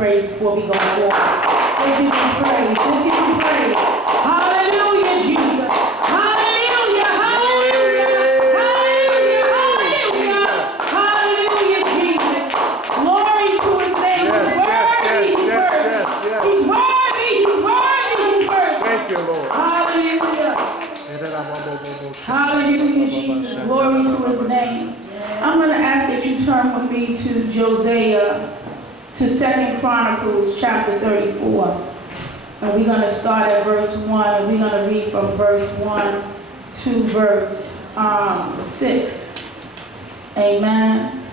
praise before we go forward. Let's give him praise. Just give him praise. Hallelujah, Jesus. Hallelujah, hallelujah, hallelujah, hallelujah, hallelujah, Jesus. Glory to his name. He's worthy, he's worthy. He's worthy, he's worthy, he's worthy. Thank you, Lord. Hallelujah. Hallelujah, Jesus. Glory to his name. I'm going to ask that you turn with me to Josiah, to 2 Chronicles chapter 34. And we're going to start at verse 1, and we're going to read from verse 1 to verse 6. Amen.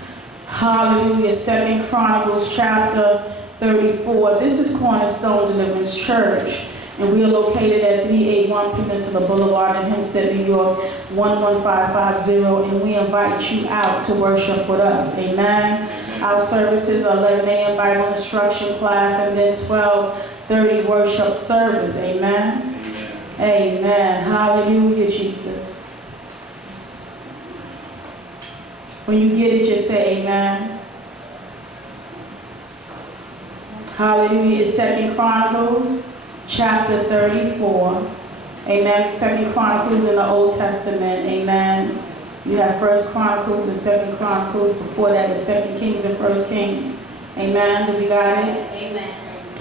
Hallelujah. 2 Chronicles chapter 34. This is Cornerstone Deliverance Church. And we are located at 381 Peninsula Boulevard in Hempstead, New York, 11550. And we invite you out to worship with us. Amen. Our services are 11 a.m. Bible instruction class and then 12:30 worship service. Amen. Amen. Hallelujah, Jesus. When you get it, just say amen. Hallelujah. It's 2 Chronicles chapter 34. Amen. 2 Chronicles in the Old Testament. Amen. You have 1 Chronicles and 2 Chronicles. Before that is 2 Kings and 1 Kings. Amen. Do we got it? Amen.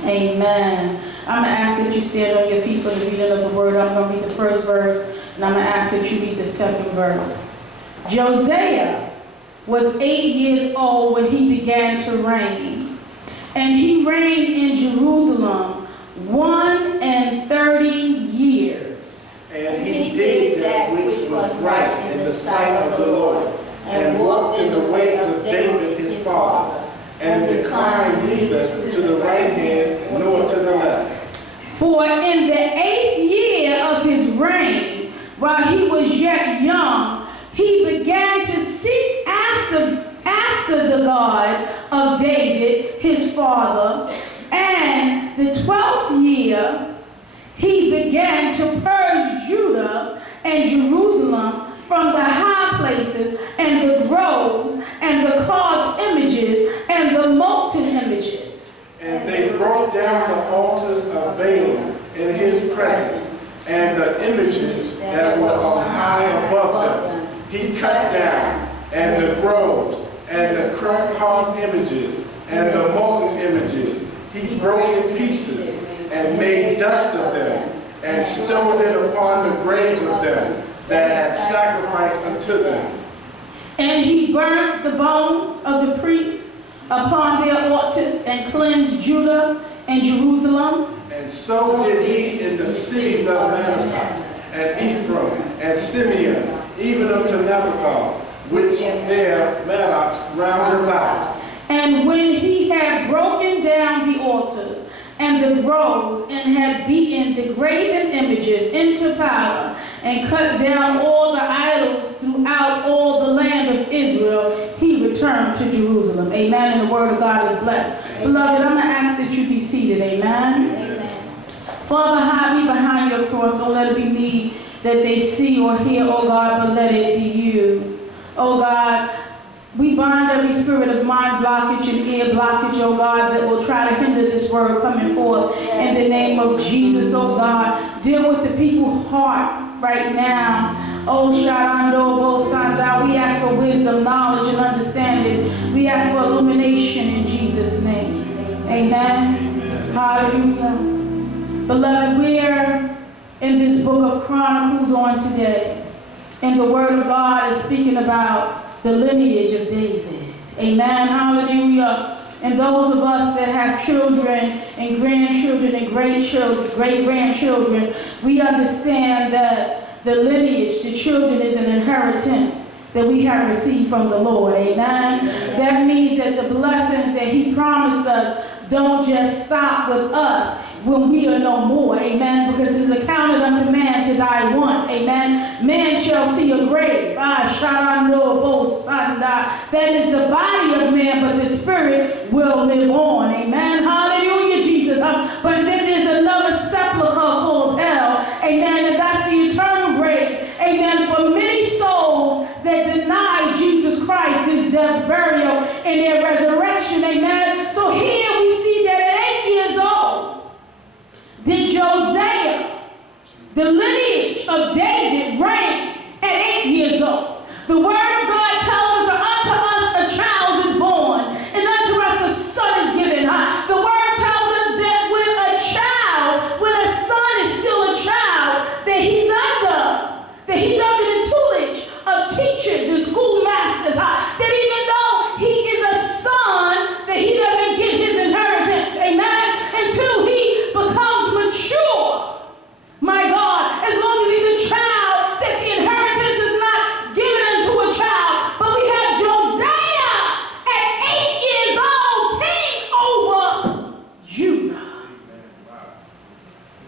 Amen. I'm going to ask that you stand on your feet for the reading of the word. I'm going to read the first verse, and I'm going to ask that you read the second verse. Josiah was 8 years old when he began to reign, and he reigned in Jerusalem 31 years. And he did that which was right in the sight of the Lord, and walked in the ways of David his father, and declined neither to the right hand nor to the left. For in the 8th year of his reign, while he was yet young, he began to seek after the God of David his father, and the 12th year he began to purge Judah and Jerusalem from the high places and the groves and the carved images and the molten images. And they broke down the altars of Balaam in his presence, and the images that were on high above them he cut down, and the groves and the carved images and the molten images he broke in pieces, and made dust of them, and stowed it upon the graves of them that had sacrificed unto them. And he burnt the bones of the priests upon their altars, and cleansed Judah and Jerusalem. And so did he in the cities of Manasseh, and Ephraim, and Simeon, even unto Naphtali, which there Maddox round about. And when he had broken down the altars and the groves, and had beaten the graven images into powder, and cut down all the idols throughout all the land of Israel, he returned to Jerusalem. Amen. And the word of God is blessed. Amen. Beloved, I'm going to ask that you be seated. Amen. Amen. Father, hide me behind your cross. Don't let it be me that they see or hear, oh God, but let it be you. Oh God, we bind every spirit of mind blockage and ear blockage, oh God, that will try to hinder this word coming forth in the name of Jesus, oh God. Deal with the people's heart right now. Oh, Sharando, Bo Sanda, we ask for wisdom, knowledge, and understanding. We ask for illumination in Jesus' name. Amen. Hallelujah. Beloved, we're in this book of Chronicles on today. And the word of God is speaking about the lineage of David. Amen. Hallelujah. And those of us that have children and grandchildren and great-grandchildren, we understand that the lineage to children is an inheritance that we have received from the Lord. Amen. That means that the blessings that he promised us don't just stop with us when we are no more. Amen. Because it's accounted unto man to die once. Amen. Man shall see a grave. That is the body of man, but the spirit will live on. Amen. Hallelujah, Jesus. But then there's another sepulcher called hell. Amen. And that's the eternal grave. Amen. For many souls that deny Jesus Christ, his death, burial, and their resurrection. Amen. So here we see that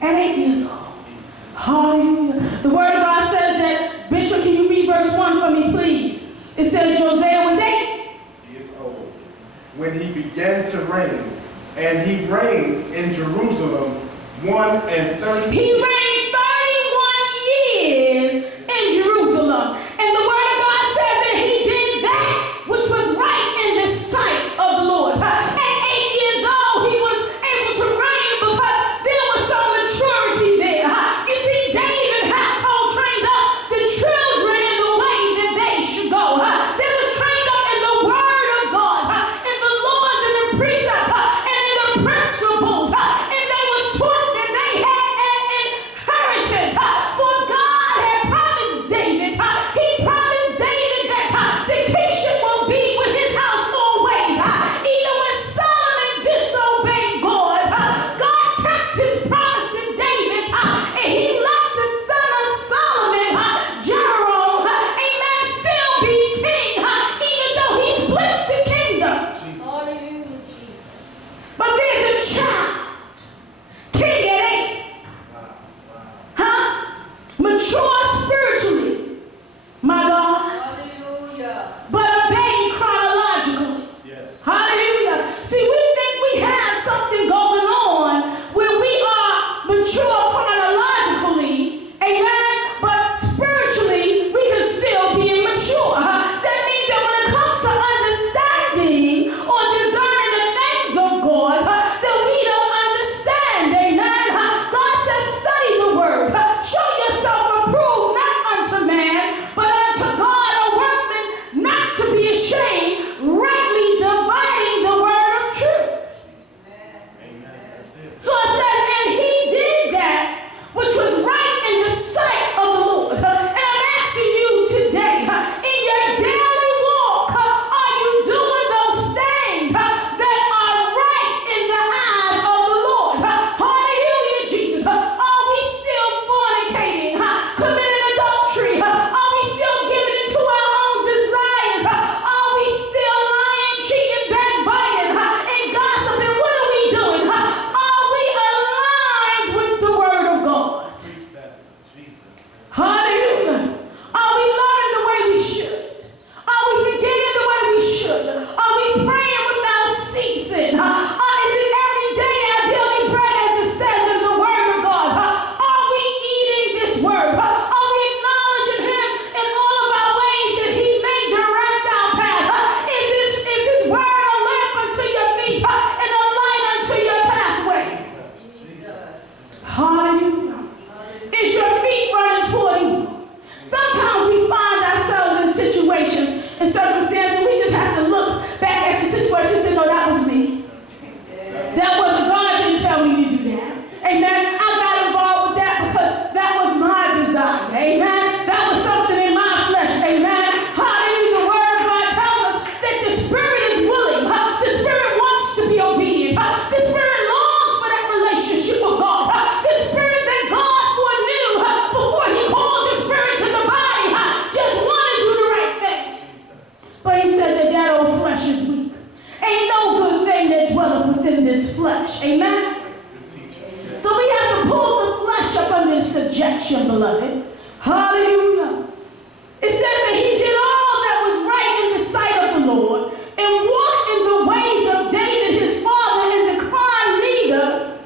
At 8 years old. Hallelujah. The word of God says that, Bishop, can you read verse 1 for me, please? It says Josiah was 8 years old when he began to reign, and he reigned in Jerusalem 31. He reigned 31 years in Jerusalem. And the word of God says that he did that which was right in the sight of the Lord. At 8 years old, he was able to reign because there was some maturity there. You see, David had trained up the children in the way that they should go. They was trained up in the word of God, in the laws and the precepts, and in the principles. And they was taught that they had an inheritance. For God had promised David, he promised David that the kingship will be with his house always. Even when Solomon disobeyed God, God kept his promise to David, and he let the son of Solomon, Jeroboam, amen, still be king, even though he split the kingdom. But there's a child, king at 8, mature spiritually, my God, but obeying chronologically. Yes. Hallelujah. See, we think we have something going on when we are mature chronologically, amen, but spiritually we can still be immature. That means that when it comes to understanding or discerning the things of God, that we don't understand, amen. God says, study the word. Show yourself approved, not unto man, but unto God, a workman not to be ashamed, rightly dividing the word of truth. Amen. That's it. So it says, and he did that which was right in the sight of the Lord. And I'm asking you today, in your daily walk, are you doing those things that are right in the eyes of the Lord? Hallelujah, Jesus. Are we still fornicating, committing adultery? Are we still giving into our own desires? Are we still lying, cheating, backbiting, and gossiping? What are we doing? Are we aligned with the word of God? Preach, Pastor. Jesus. Hallelujah. Are we loving the way we should? Are we forgiving the way we should? Are we praying without ceasing? Is it every day our daily bread as it says in the word of God? Are we eating this word? Are we acknowledging him in all of our ways that he may direct our path? Is his word a lamp unto your feet and a light unto your pathway? Hallelujah. Is your feet running toward evil? Sometimes we find ourselves in situations and circumstances, we just have to look back at the situation and say, no, that was me. That wasn't God, didn't tell me to do that. Amen. I got involved with that because that was my desire. Amen. That was something in my flesh. Amen. Hallelujah. The word of God tells us that the spirit is willing. The spirit wants to be obedient. The spirit longs for that relationship with God. The spirit that God foreknew before he called the spirit to the body just wanted to do the right thing. But he said that old flesh is weak. Ain't no good thing that dwelleth within this flesh. Amen. Good teacher. So we have to pull the flesh up under subjection, beloved. Hallelujah. It says that he did all that was right in the sight of the Lord and walked in the ways of David his father and declined neither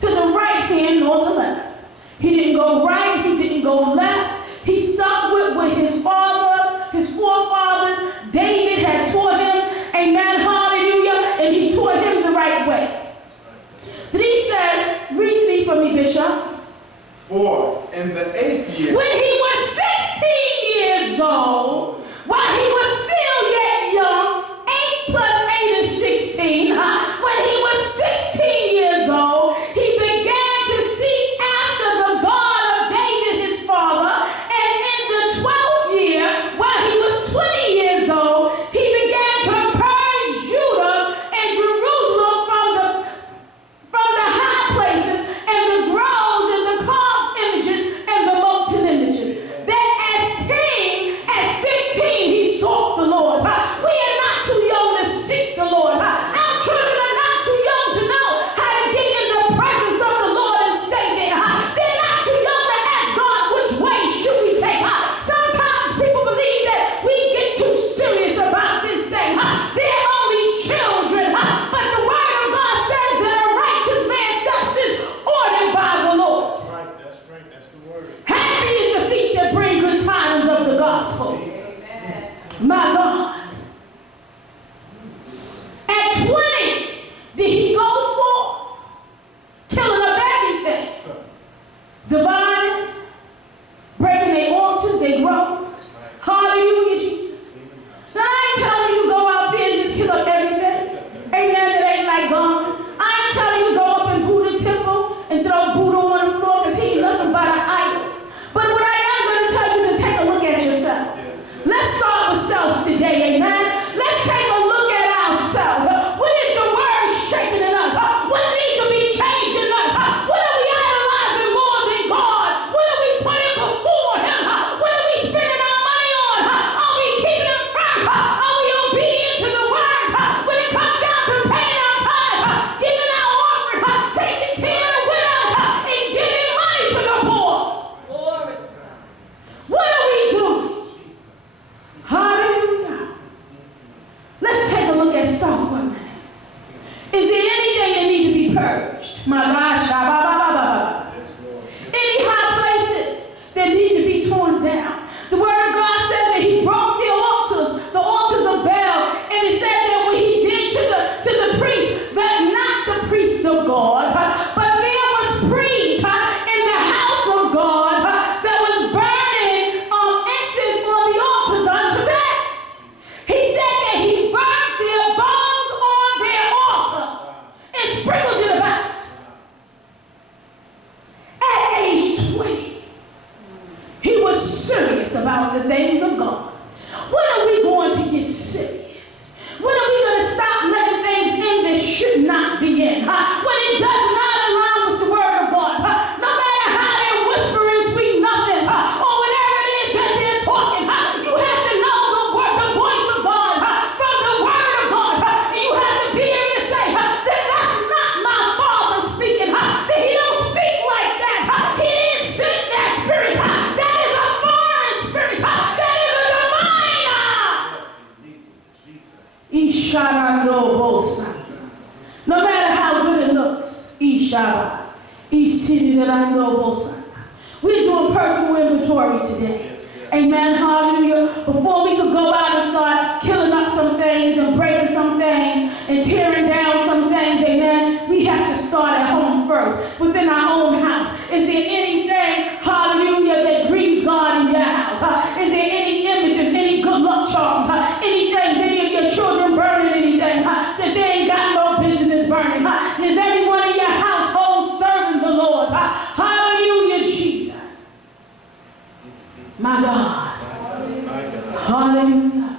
to the right hand nor the left. He didn't go right, he didn't go left. He stuck with what his father, his forefathers, David had taught him. Amen, hallelujah. And he taught him the right way. Then he says, read me for me, Bishop. For in the 8th year, When he was 16 years old, while he was still yet young, 8 plus 8 is 16. When he was 16 years old, he began to seek after the God of David his father. And in the 12th year, while he was 20 years old, he began to purge Judah and Jerusalem from the high places and the groves and the carved images and the molten images. That as king, at purged. My gosh. Any high places that need to be torn down. The word of God says that he broke the altars of Baal, and it said that what he did to the priest, that not the priest of God, but there was priests in the house of God that was burning incense on the altars unto Baal. He said that he burned their bones on their altar and sprinkled it about. At age 20, he was serious about the things of God. When are we going to get serious? When are we going to stop letting things in that should not be in? When it does not align with the word of God. No matter how they're whispering sweet nothings or whatever it is that they're talking, you have to know the voice of God from the word of God. And you have to be able to say that that's not my Father speaking, that he don't speak like that. He didn't send that spirit. That is a foreign spirit. That is a divine. No matter how good it looks, we're doing personal inventory today. Amen. Hallelujah. Before we could go out and start killing up some things and breaking some things and tearing down some things, amen, we have to start at home first, within our own house. Is there anything, hallelujah, that grieves God in your house? Is there any images, any good luck charms, any things, any of your children burning anything that they ain't got no business burning? Is everyone in your household serving the Lord? Hallelujah, Jesus. My God. Hallelujah.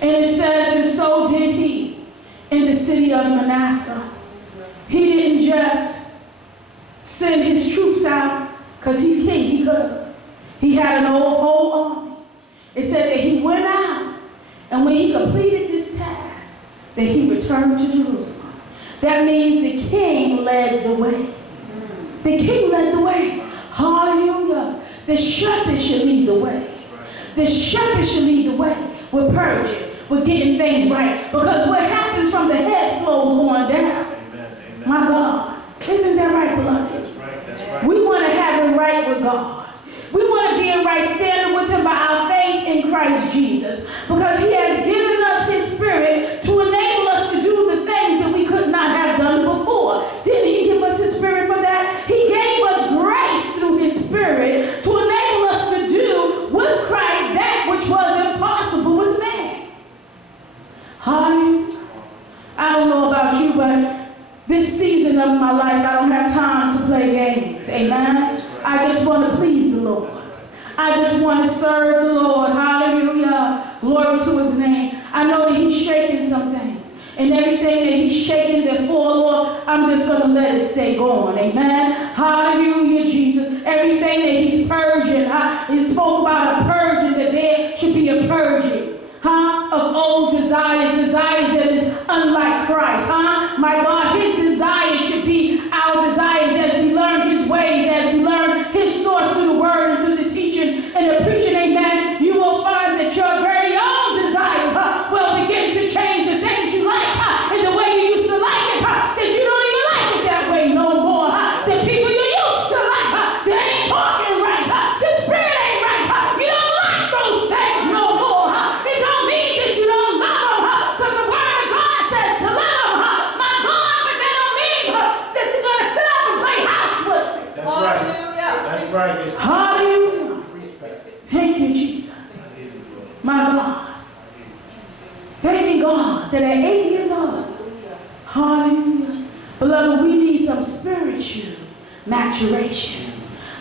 And it says, and so did he in the city of Manasseh. He didn't just send his troops out because he's king. He could have. He had an whole army. It said that he went out, and when he completed this task, that he returned to Jerusalem. That means the king led the way. The king led the way. Hallelujah. The shepherd should lead the way. The shepherd should lead the way. We're purging. We're getting things right. Because what happens from the head flows on down. Amen. My God. Isn't that right, beloved? That's right. That's right. We want to have it right with God. We want to be in right standing with him by our faith in Christ Jesus. Because he has given us his spirit to enable us to do the things that we could not have done before. Didn't he give us his spirit for that? He gave us grace through his spirit to enable us to do with Christ that which was impossible with man. Hallelujah. I don't know about you, but this season of my life, I don't have time to play games. Amen. I just want to please the Lord. I just want to serve the Lord. Hallelujah. Glory to his name. I know that he's shaking some things. And everything that he's shaking therefore, Lord, I'm just going to let it stay going. Amen. Hallelujah, Jesus. Everything that he's purging. He spoke about a purging, that there should be a purging. Of old desires that is unlike Christ. My God, his desires should be our desires as we learn his ways, as we learn his thoughts through the word and through the teaching and the preaching. Amen. You will find that your very own desires will begin to change the things you like and the way you used to like it, that you don't even like it that way no more. The people you used to like, they ain't talking right. The spirit ain't right. You don't like those things no more. It don't mean that you don't love them, because the word of God says to love them. My God, but that don't mean that you're going to sit up and play house with them. That's right. That's right. It's Hallelujah. Thank you, Jesus. My God. Thank you, God, that at 8 years old, hallelujah. Beloved, we need some spiritual maturation.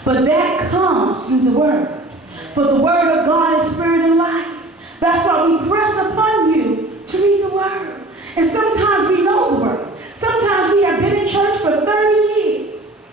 But that comes through the word. For the word of God is spirit and life. That's why we press upon you to read the word. And sometimes we know the word. Sometimes we have been in church for 30 years,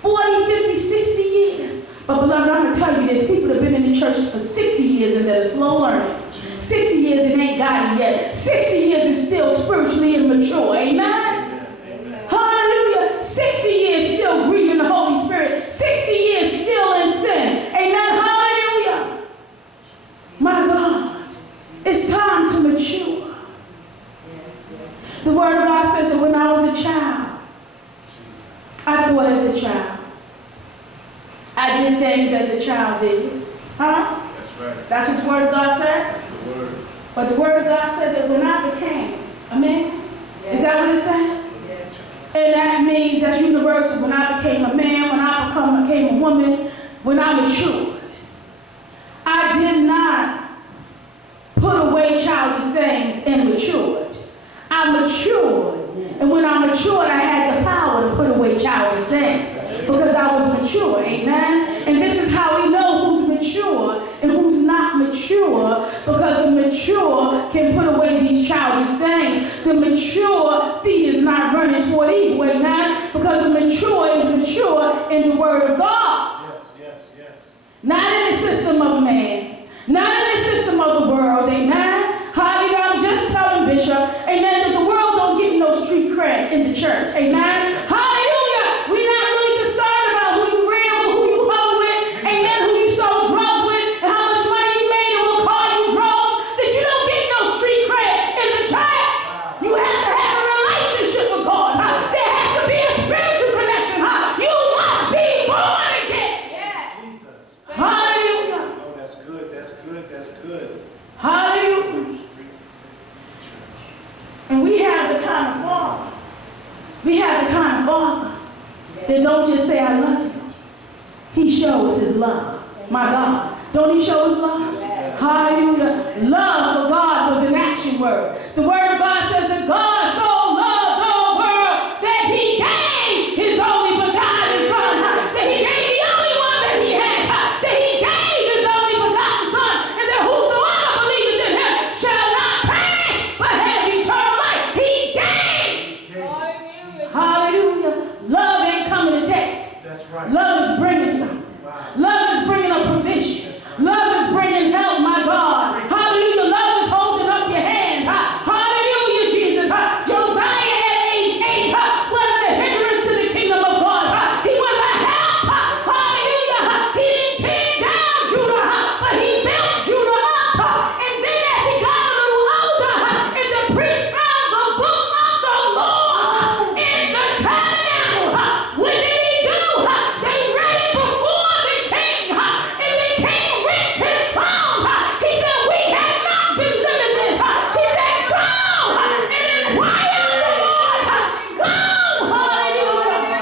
40, 50, 60 years. But beloved, I'm going to tell you, there's people that have been in the churches for 60 years and that are slow learners. 60 years and ain't got it yet. 60 years and still spiritually immature. Amen? Amen. Hallelujah. 60 years still grieving the Holy Spirit. 60 years still in sin. Amen. Hallelujah. My God, it's time to mature. The word of God says says that when I was a child, I thought as a child. I did things as a child did. Huh? That's right. That's what the Word of God said? That's the word. But the Word of God said that when I became a man, is that what it said? And that means that's universal. When I became a man, when I became a woman, when I matured, I did not put away childish things and matured. I matured. And when I matured, I had the power to put away childish things because I was mature. Amen? And this is how we know who's mature and who's not mature, because the mature can put away these childish things. The mature feet is not running toward evil. Amen? Because the mature is mature in the Word of God. Yes, yes, yes. Not in the system of man. Not in the system of the world. Amen? Hallelujah. I'm just telling Bishop, amen, that the world don't get no street cred in the church. Amen? Hallelujah. We're not really concerned about who you ran with, who you hung with, amen, who you sold drugs with, and how much money you made and what car you drove. That you don't get no street cred in the church. You have to have a relationship with God. Huh? There has to be a spiritual connection. Huh? You must be born again. Yes. Jesus. Hallelujah. Oh, that's good. That's good. That's good. Hallelujah. And we have the kind of father. We have the kind of father that don't just say, I love you. He shows his love. My God. Don't he show his love? Hallelujah. Love for God was an action word. The Word of God says that God so loved the world that he gave his only begotten Son. That he gave the only one that he had. That he gave his only begotten Son. And that whosoever believeth in him shall not perish but have eternal life. He gave. Hallelujah. Love ain't coming to take. That's right. Love is bringing something. Love is bringing a provision. Love is bringing help, my God. Hallelujah. Love is holding up your hands. Hallelujah, Jesus. Josiah at age 8 wasn't a hindrance to the kingdom of God. He was a help. Hallelujah. He didn't tear down Judah, but he built Judah up. And then as he got a little older, and the priest found the book of the Lord in the tabernacle, what did he do? They read it before the king, and the king ripped his clothes. He said, we have not been living this. He said, go and inquire of the Lord. Go, hallelujah.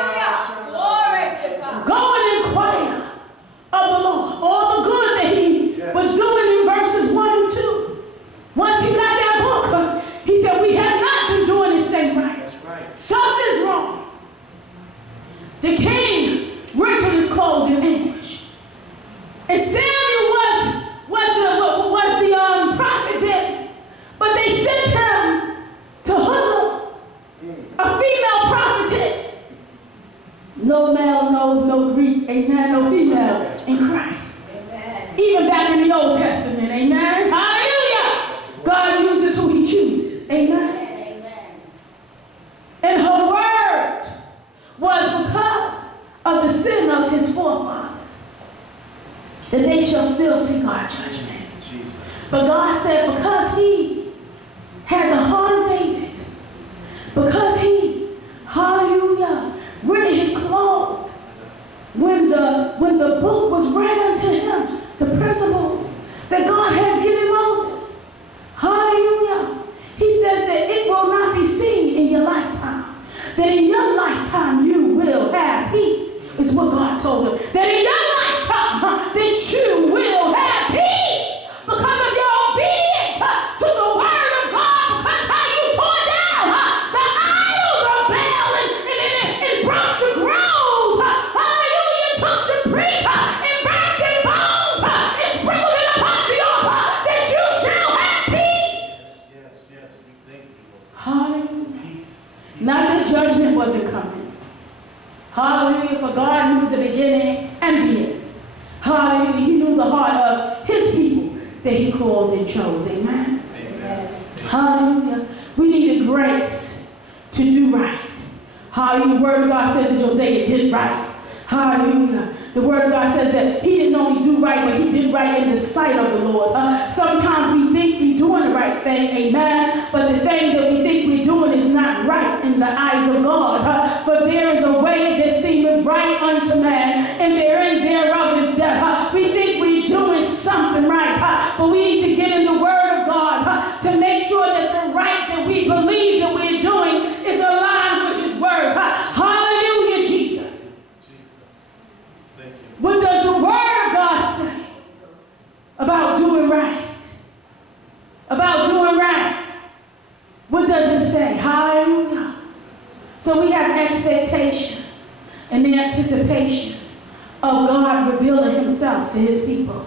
Glory to God. Go and inquire of the Lord. All the good that he was doing in verses 1 and 2. Once he got that book, he said, we have not been doing this thing right. That's right. Something's wrong. The king wrinkled his clothes in anguish. And Samuel was the prophet then. But they sent him to Hurd, a female prophetess. No male, no Greek, amen, no female in Christ. Amen. Even back in the Old Testament, amen. Hallelujah. God uses who he chooses, amen. Amen. And her word was because of the sin of his forefathers, that they shall still see God's judgment. Jesus. But God said, because he had the heart of David, because he, hallelujah, rent his clothes, when the book was read unto him, the principles that God has given Moses, hallelujah, he says that it will not be seen in your lifetime. That in your lifetime you will have peace, is what God told him. That in your lifetime that you will have peace because of your obedience to the Word of God, because how you tore down the idols of Baal and broke the groves. Hallelujah. Took the priest and burnt their bones and sprinkled it upon the altar, that you shall have peace. Yes, we thank you, Lord. Hallelujah. Peace. Not that judgment wasn't coming. Hallelujah, for God knew the beginning and the end. Hallelujah, he knew the heart of his people that he called and chose. Amen. Amen. Hallelujah. We need a grace to do right. Hallelujah. The Word of God says that Josiah did right. Hallelujah. The Word of God says that he didn't only do right, but he did right in the sight of the Lord. Sometimes we think we're doing the right thing, amen, but the thing that we think we're doing is not right in in the eyes of God. For there is a way that seemeth right unto man, and therein thereof is death. We think we're doing something right, but we need to get in the Word of God to make sure that the right that we believe that we're doing is aligned with His Word. Hallelujah, Jesus. Thank you. What does the Word of God say about doing right? About doing right. What does it say? Hallelujah. So we have expectations and the anticipations of God revealing Himself to His people.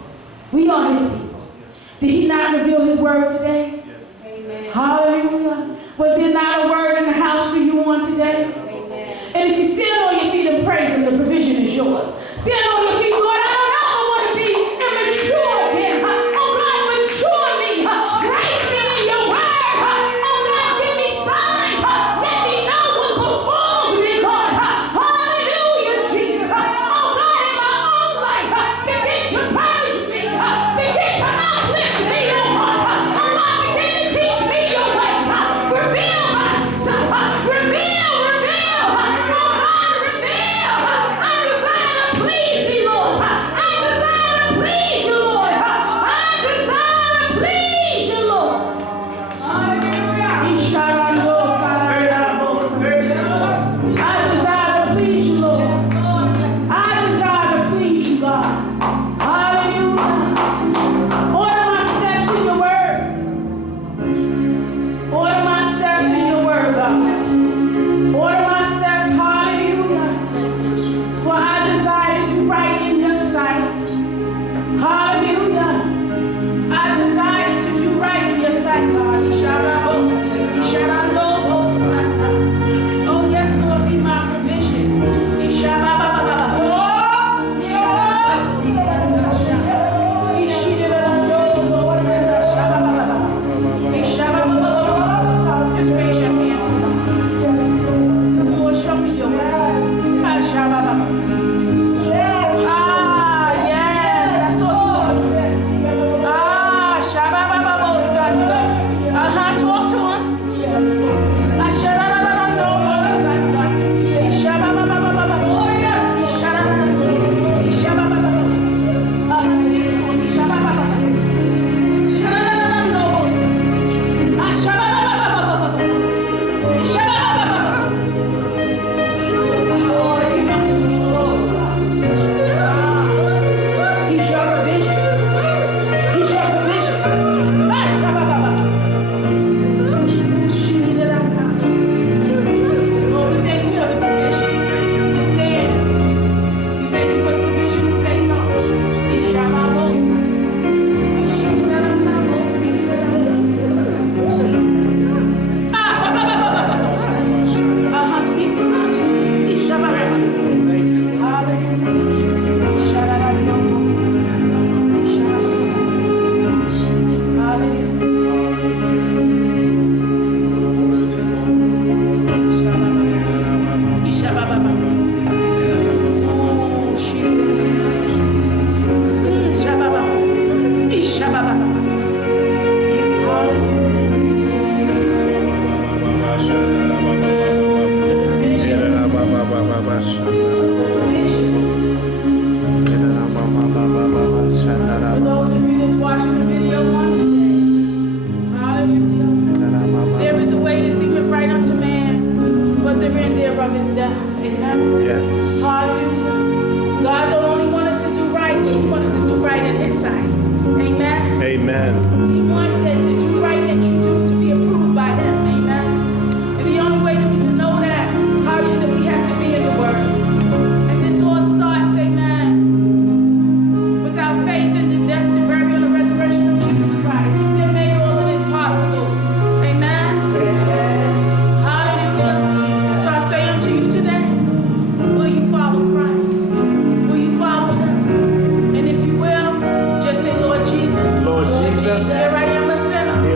We are His people. Yes. Did He not reveal His Word today? Yes. Amen. Hallelujah. Was there not a word in the house for you on today? Amen. And if you stand on your feet and praise Him, the provision is yours. Stand on your feet, Lord. I don't ever want to be immature again. Oh God, mature me. Grace me in your word. Oh God, give me signs. Let me know what befalls me, God. Hallelujah, Jesus. Oh God, in my own life, begin to purge me. Begin to uplift me, oh God. Oh God, begin to teach me your ways. Reveal myself. Reveal. Oh God, reveal. I desire to please thee, Lord. I desire to please you, Lord. I desire to please you, Lord. Hallelujah. I desire to please you, Lord. I desire to please you, God. Hallelujah. Order my steps in your word. Order my steps in your word, God. Order my steps, hallelujah. For I desire to do right in your sight. Hallelujah. I desire to do right in your sight, God. Oh, yes, Lord, be my provision. Just raise your hands. Lord, show me your way. Yes, that's all. Talk to him. He's your provision. He's your provision. Lord, we thank you for the provision to stand. We thank you for the provision to say no. Speak to us. Thank you. For those of you that's watching the video on today, hallelujah. There is a way to seemeth right unto man, but therein thereof is death. Amen. Yes. Hallelujah. God don't only want us to do right, but He wants us to do right in His sight. Amen. Amen. He wants that to do right that you do to be approved by Him. Amen. And the only way that we can know that, how is that we have to be in the Word. And this all starts, amen, without faith in the death, the burial, and the resurrection of Jesus Christ. He that made all of this possible. Amen. Hallelujah. So I say unto you today, will you follow Christ? Will you follow Him? And if you will, just say, Lord Jesus. Lord Jesus. Here I am a sinner.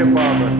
you, Father.